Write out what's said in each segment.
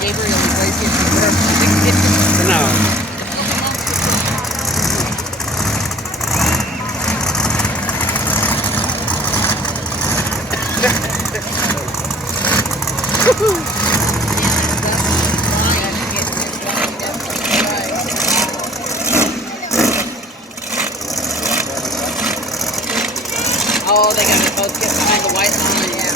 Gabriel Iglesias or whatever. No. Oh, they got to both get behind the white line, yeah.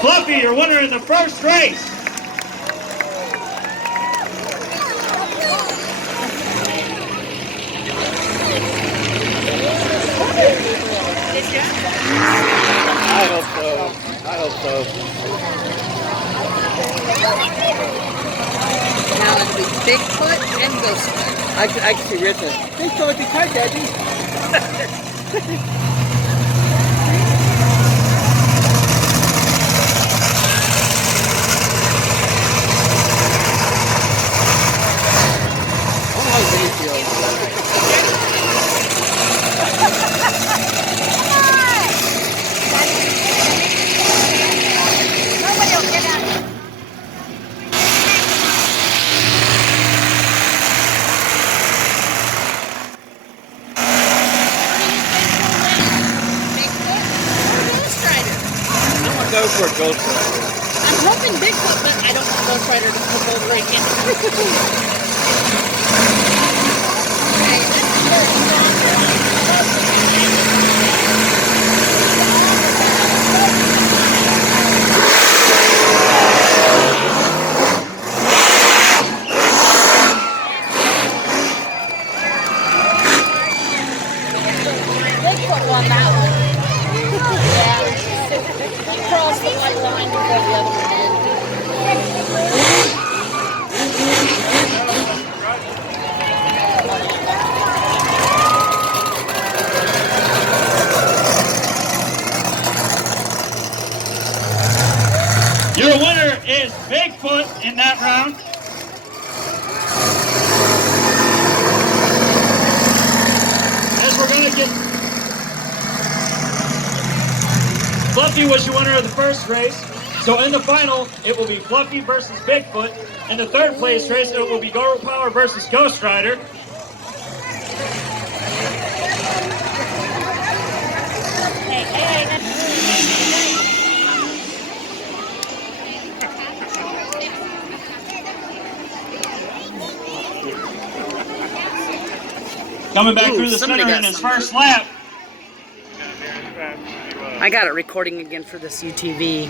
Fluffy, your winner in the first race. I hope so. I hope so. Now it'll be Bigfoot and Ghost Rider. I can see Richard. Thanks for the car, Daddy. Go for a Ghost Rider. I'm hoping Bigfoot, but I don't want Ghost Rider to put those right in. Bigfoot won that one. Yeah. Cross the white line before the other one Your winner is Bigfoot in that round. As we're going to get... Fluffy was your winner of the first race. So in the final, it will be Fluffy versus Bigfoot. In the third place race, it will be Girl Power versus Ghost Rider. Coming back through the center in his first lap. I got it recording again for this UTV.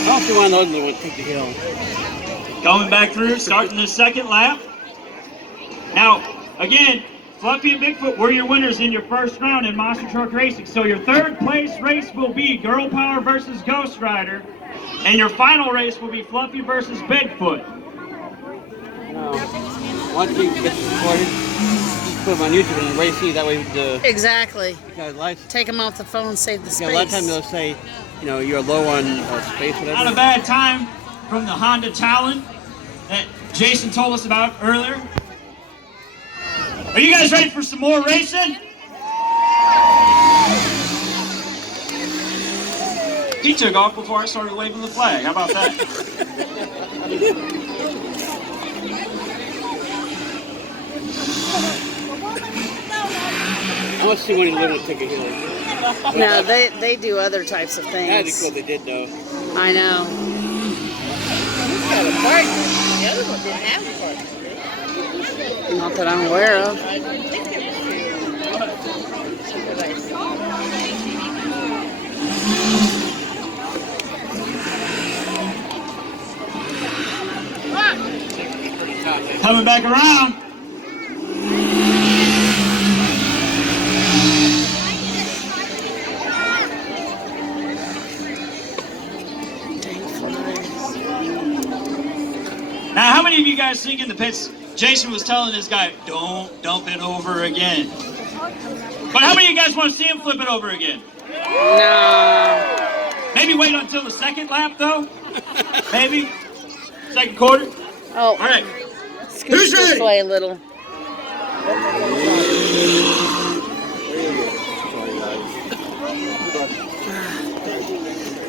I don't see one of those that would take the hill. Coming back through, starting the second lap. Now, again, Fluffy and Bigfoot were your winners in your first round in Monster Truck Racing. So your third place race will be Girl Power versus Ghost Rider. And your final race will be Fluffy versus Bigfoot. Once we get this recorded, just put them on YouTube and race see that way the Exactly. lights. Take them off the phone, save the space. A lot of times they'll say, you know, you're low on space, whatever. Not a bad time from the Honda Talon that Jason told us about earlier. Are you guys ready for some more racing? He took off before I started waving the flag. How about that? I want to see when he lived take a hill. No, they do other types of things. That'd be cool if they did, though. I know. He's got a partner. The other one didn't have a partner. Not that I'm aware of. Coming back around. Now, how many of you guys think in the pits, Jason was telling this guy, don't dump it over again? But how many of you guys want to see him flip it over again? No. Maybe wait until the second lap, though? Maybe? Second quarter? Oh. All right. Scooch this way a little.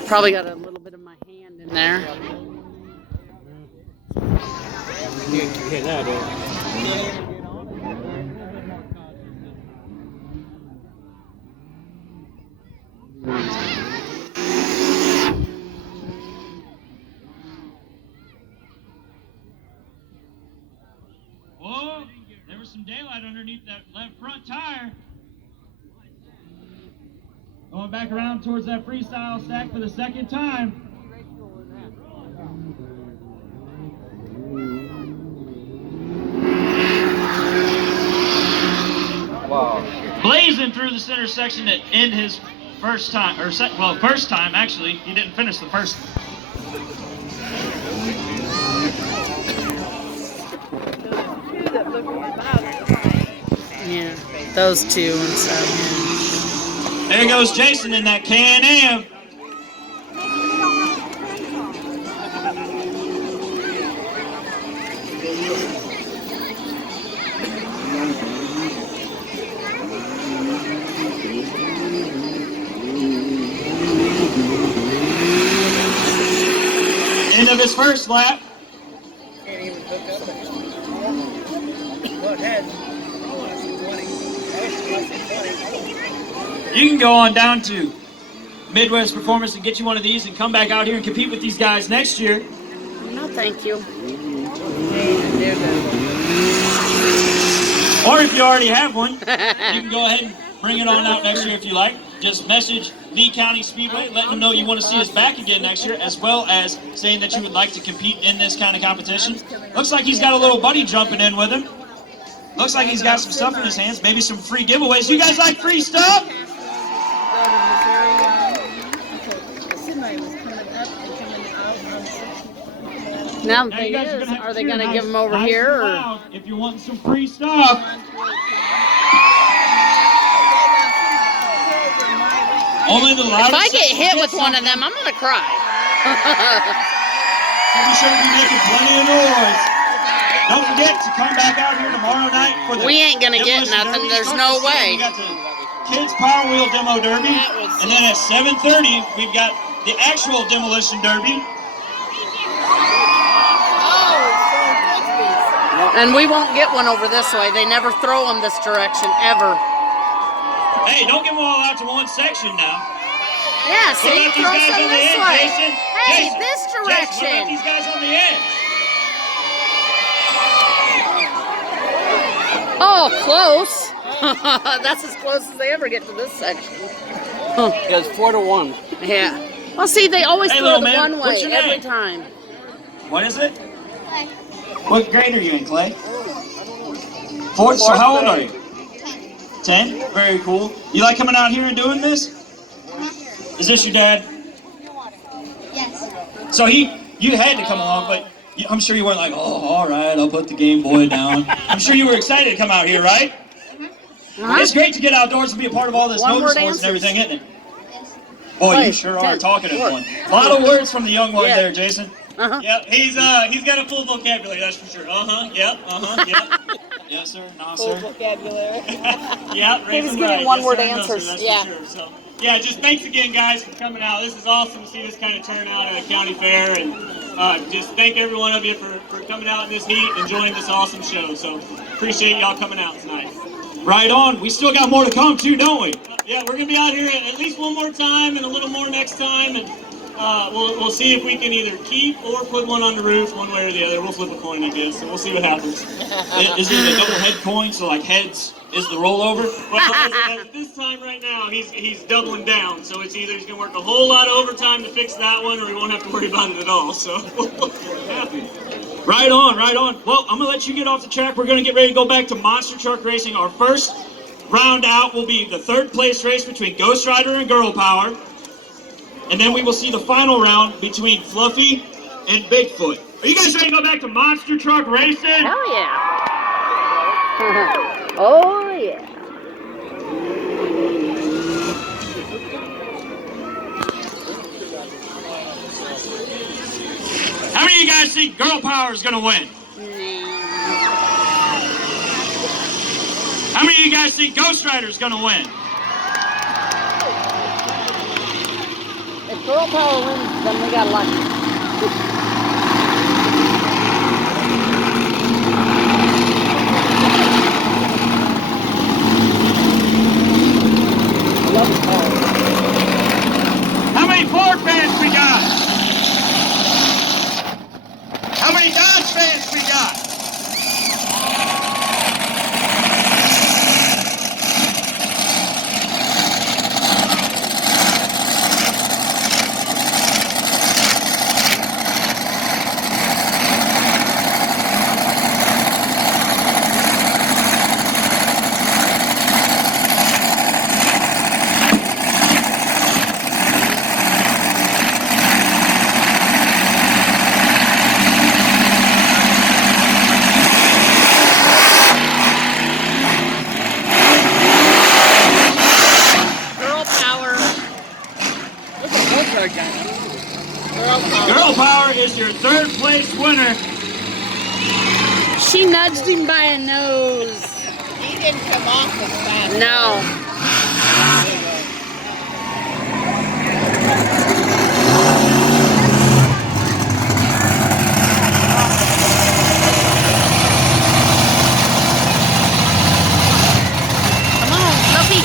Probably got a little bit of my hand in there. You can hear that, Whoa, there was some daylight underneath that left front tire. Going back around towards that freestyle stack for the second time. Wow. Blazing through the center section to end his first time, or first time actually. He didn't finish the first. Yeah, those two and so. There goes Jason in that Can-Am. End of his first lap. Can't even hook up Well, it has 20. You can go on down to Midwest Performance and get you one of these and come back out here and compete with these guys next year. No, thank you. Or if you already have one, you can go ahead and bring it on out next year if you like. Just message Lee County Speedway, letting them know you want to see us back again next year, as well as saying that you would like to compete in this kind of competition. Looks like he's got a little buddy jumping in with him. Looks like he's got some stuff in his hands, maybe some free giveaways. You guys like free stuff? Now the thing is, are they going to give them over here? Or? If you want some free stuff. Only the loudest. If I get hit with one of them, I'm going to cry. So be sure to be making plenty of noise. Don't forget to come back out here tomorrow night for the We ain't going to get nothing. Derby. There's no way. We got the Kids Power Wheel Demo Derby. And then at 7:30, we've got the actual Demolition Derby. And we won't get one over this way. They never throw them this direction, ever. Hey, don't give them all out to one section now. Yeah, see? What about these Throw guys some on the this end, way. Jason? Hey, Jason, this Jason, what about direction. these guys on the end? Oh, close. That's as close as they ever get to this section. Yeah, it's 4-1. Yeah. Well, see, they always Hey, throw little the man, one what's way your every name? time. What is it? What grade are you in, Clay? Fourth? So how old are you? 10? Very cool. You like coming out here and doing this? Is this your dad? Yes. So you had to come along, but I'm sure you weren't like, oh, all right, I'll put the Game Boy down. I'm sure you were excited to come out here, right? It's great to get outdoors and be a part of all this One-word motorsports answers. and everything, isn't it? Boy, you Hey, sure are 10. talking at Look. one. A lot of words from the young one Yeah. there, Jason. Uh-huh. Yep, he's got a full vocabulary, that's for sure. Yep. Yes, sir. No, Full sir. vocabulary. Yeah, He was right. giving Yes, one-word sir, no, sir, answers. that's Yeah. for sure. So, yeah, just thanks again, guys, for coming out. This is awesome to see this kind of turnout at a county fair, and just thank every one of you for coming out in this heat, enjoying this awesome show. So, appreciate y'all coming out tonight. Right on. We still got more to come too, don't we? Yeah, we're gonna be out here at least one more time and a little more next time, and we'll see if we can either keep or put one on the roof, one way or the other. We'll flip a coin, I guess, so we'll see what happens. Is it a double head coin, so like heads is the rollover? Well, at this time right now, he's doubling down, so it's either he's gonna work a whole lot of overtime to fix that one, or he won't have to worry about it at all. So we'll see what happens. Right on, right on. Well, I'm gonna let you get off the track. We're gonna get ready to go back to monster truck racing. Our first round out will be the third place race between Ghost Rider and Girl Power. And then we will see the final round between Fluffy and Bigfoot. Are you guys ready to go back to monster truck racing? Hell yeah. Oh, yeah. guys think Girl Power is going to win? How many of you guys think Ghost Rider is going to win? If Girl Power wins, then we got lucky. How many Ford fans we got? How many Dodge fans we got? Girl Power is your third place winner. She nudged him by a nose. He didn't come off as fast. No. Come on, Fluffy.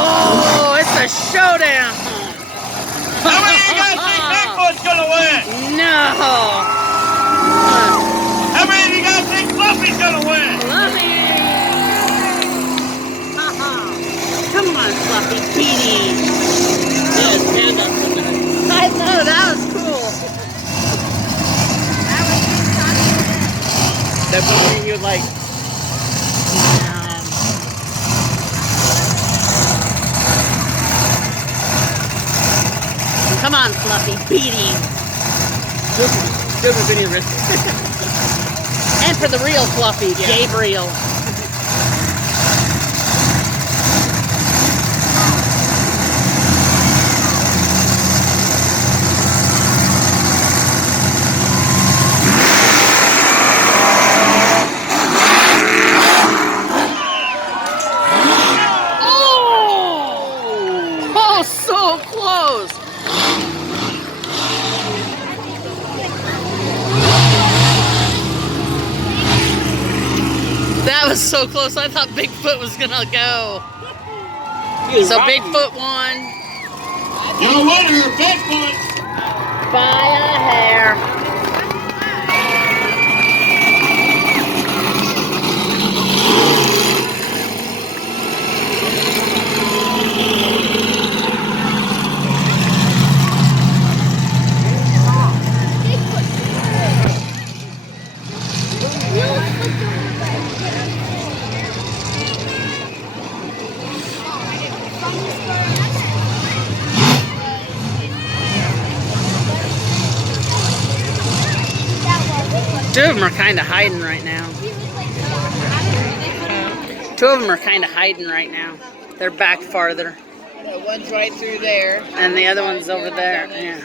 Oh, it's a showdown. How many of you guys think Bigfoot's gonna win? No. How many of you guys think Fluffy's gonna win? Fluffy. Come on, Fluffy. Beat him. Yeah, stand up for that. I know, that was cool. That's something you like. Come on, Fluffy. Beat him. Super video risk. And for the real Fluffy, Gabriel. Oh, so close. That was so close. I thought Bigfoot was gonna go. So Bigfoot won Your winner, Bigfoot. by a hair. Two of them are kind of hiding right now. Two of them are kind of hiding right now. They're back farther. The one's right through there. And the other one's over there. Yeah.